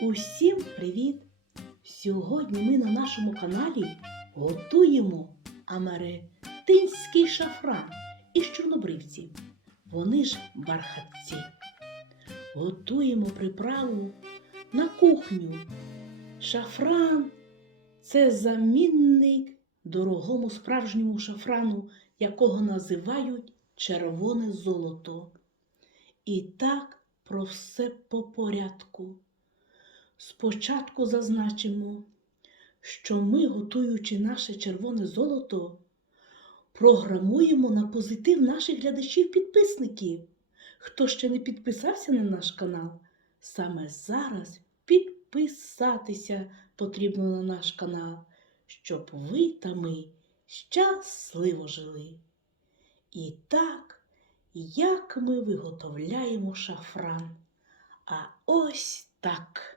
Усім привіт! Сьогодні ми на нашому каналі готуємо америтинський шафран із чорнобривців. Вони ж бархатці. Готуємо приправу на кухню. Шафран це замінник дорогому справжньому шафрану, якого називають червоне золото. І так про все по порядку. Спочатку зазначимо, що ми, готуючи наше червоне золото, програмуємо на позитив наших глядачів-підписників. Хто ще не підписався на наш канал, саме зараз підписатися потрібно на наш канал, щоб ви та ми щасливо жили. І так, як ми виготовляємо шафран? А ось так.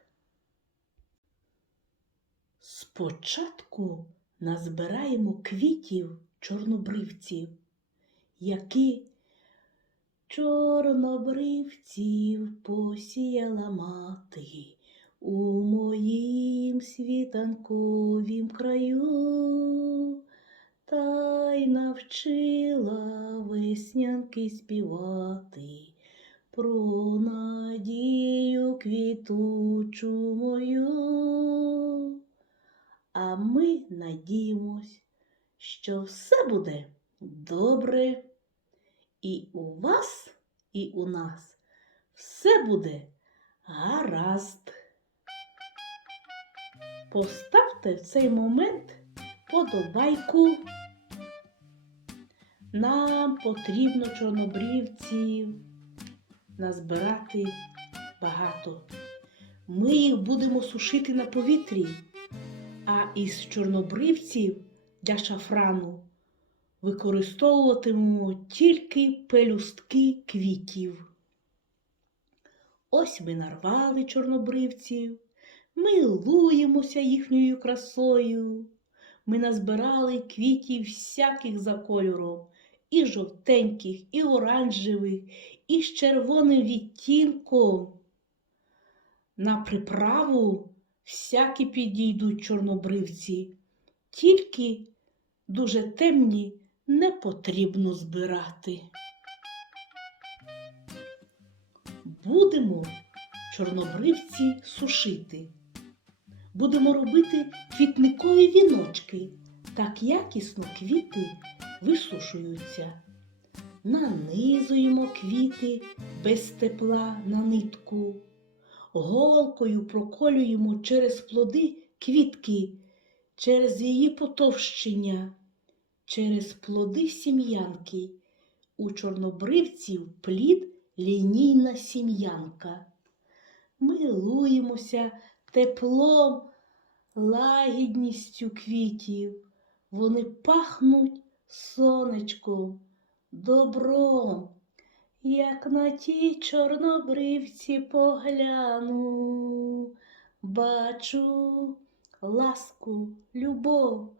Спочатку назбираємо квітів чорнобривців, які чорнобривців посіяла мати у моїм світанковім краю, та й навчила веснянки співати про надію квітучу мою. А ми надіємось, що все буде добре. І у вас, і у нас все буде гаразд. Поставте в цей момент подобайку. Нам потрібно чорнобрівців назбирати багато. Ми їх будемо сушити на повітрі, а із чорнобривців для шафрану використовуватимемо тільки пелюстки квітів. Ось ми нарвали чорнобривців, милуємося їхньою красою. Ми назбирали квітів всяких за кольором, і жовтеньких, і оранжевих, і з червоним відтінком. На приправу всякі підійдуть чорнобривці, тільки дуже темні не потрібно збирати. Будемо чорнобривці сушити. Будемо робити квітникові віночки. Так якісно квіти висушуються. Нанизуємо квіти без тепла на нитку. Голкою проколюємо через плоди квітки, через її потовщення, через плоди сім'янки. У чорнобривців плід лінійна сім'янка. Милуємося теплом, лагідністю квітів. Вони пахнуть сонечком, добром. Як на ті чорнобривці погляну, бачу ласку, любов,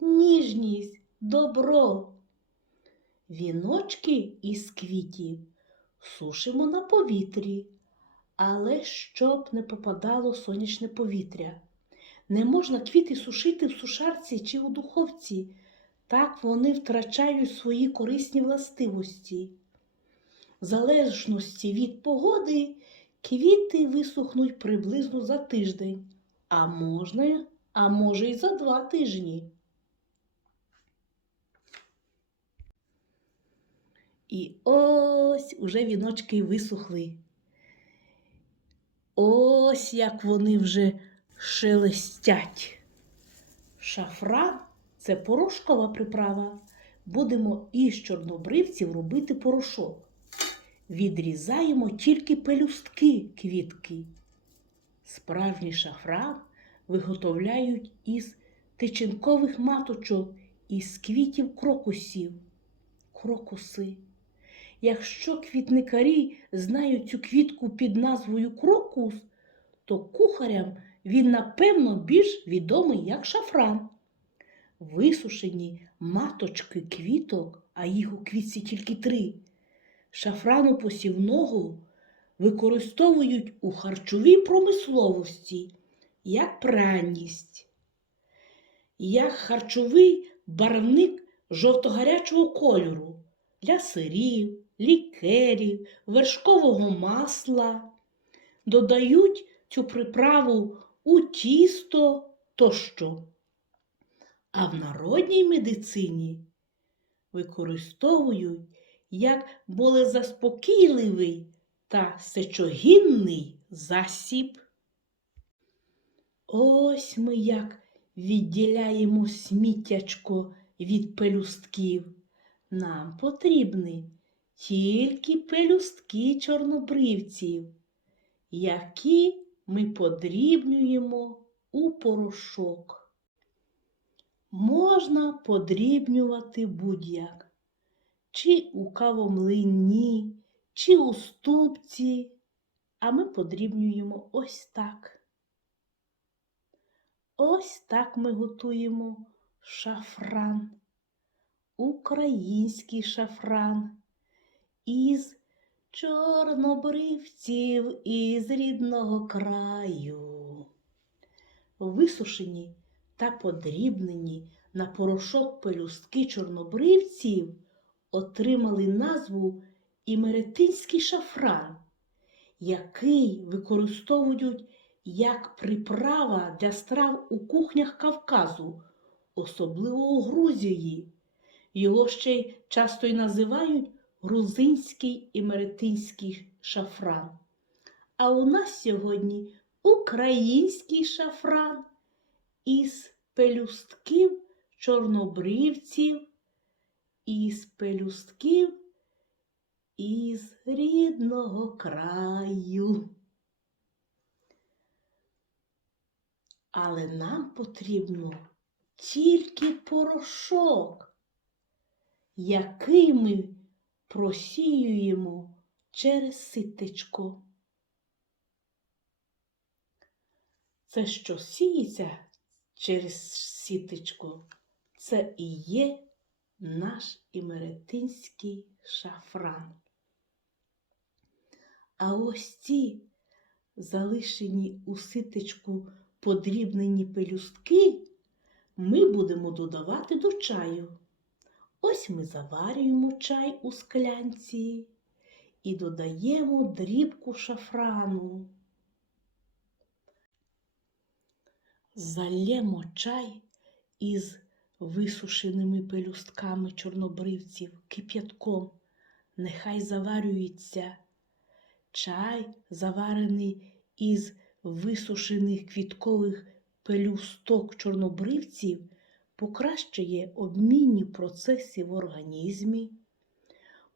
ніжність, добро. Віночки із квітів сушимо на повітрі, але щоб не попадало сонячне повітря. Не можна квіти сушити в сушарці чи у духовці, так вони втрачають свої корисні властивості. В залежності від погоди квіти висохнуть приблизно за тиждень, а можна, а може й за два тижні. І ось уже віночки висохли. Ось як вони вже шелестять. Шафран це порошкова приправа. Будемо із чорнобривців робити порошок. Відрізаємо тільки пелюстки квітки. Справжній шафран виготовляють із тичинкових маточок, із квітів крокусів. Крокуси. Якщо квітникарі знають цю квітку під назвою крокус, то кухарям він, напевно, більш відомий як шафран. Висушені маточки квіток, а їх у квітці тільки три. Шафрану посівного використовують у харчовій промисловості як пряність, як харчовий барвник жовто-гарячого кольору для сирів, лікерів, вершкового масла. Додають цю приправу у тісто тощо. А в народній медицині використовують як болезаспокійливий та сечогінний засіб. Ось ми як відділяємо сміттячко від пелюстків. Нам потрібні тільки пелюстки чорнобривців, які ми подрібнюємо у порошок. Можна подрібнювати будь-як, чи у кавомлині, чи у ступці, а ми подрібнюємо ось так. Ось так ми готуємо шафран, український шафран із чорнобривців із рідного краю. Висушені та подрібнені на порошок пелюстки чорнобривців отримали назву імеретинський шафран, який використовують як приправа для страв у кухнях Кавказу, особливо у Грузії. Його ще й часто й називають грузинський імеретинський шафран. А у нас сьогодні український шафран із пелюстків чорнобривців, із пелюстків із рідного краю. Але нам потрібно тільки порошок, який ми просіюємо через ситечко. Це, що сіється через сітечко, це і є наш імеретинський шафран. А ось ці залишені у ситечку подрібнені пелюстки ми будемо додавати до чаю. Ось ми заварюємо чай у склянці і додаємо дрібку шафрану. Залємо чай із висушеними пелюстками чорнобривців кип'ятком. Нехай заварюється. Чай заварений із висушених квіткових пелюсток чорнобривців покращує обмінні процеси в організмі,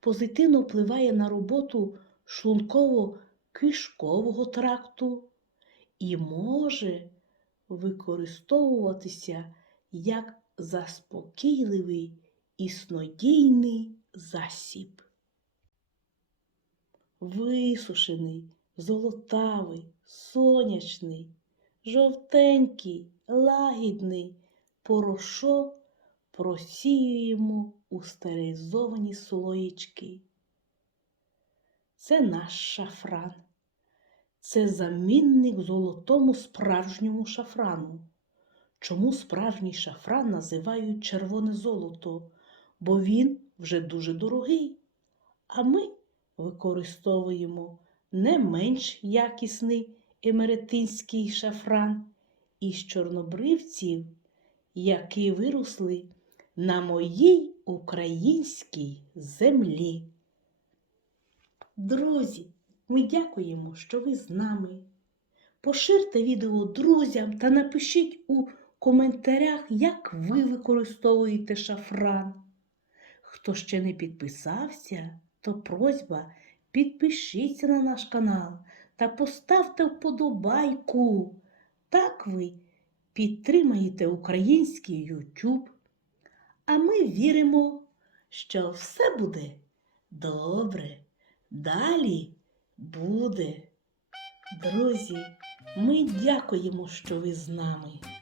позитивно впливає на роботу шлунково-кишкового тракту і може використовуватися як заспокійливий і снодійний засіб. Висушений, золотавий, сонячний, жовтенький, лагідний порошок просіюємо у стерилізовані слоїчки. Це наш шафран. Це замінник золотому справжньому шафрану. Чому справжній шафран називають червоне золото? Бо він вже дуже дорогий. А ми використовуємо не менш якісний емеретинський шафран із чорнобривців, які виросли на моїй українській землі. Друзі, ми дякуємо, що ви з нами. Поширте відео друзям та напишіть у коментарях, як ви використовуєте шафран. Хто ще не підписався, то просьба підпишіться на наш канал та поставте вподобайку. Так ви підтримаєте український YouTube. А ми віримо, що все буде добре. Далі буде. Друзі, ми дякуємо, що ви з нами.